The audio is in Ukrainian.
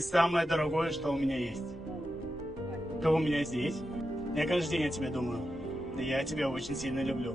Самое дорогое, что у меня есть. Кто у меня здесь? Я каждый день о тебе думаю. Я тебя очень сильно люблю.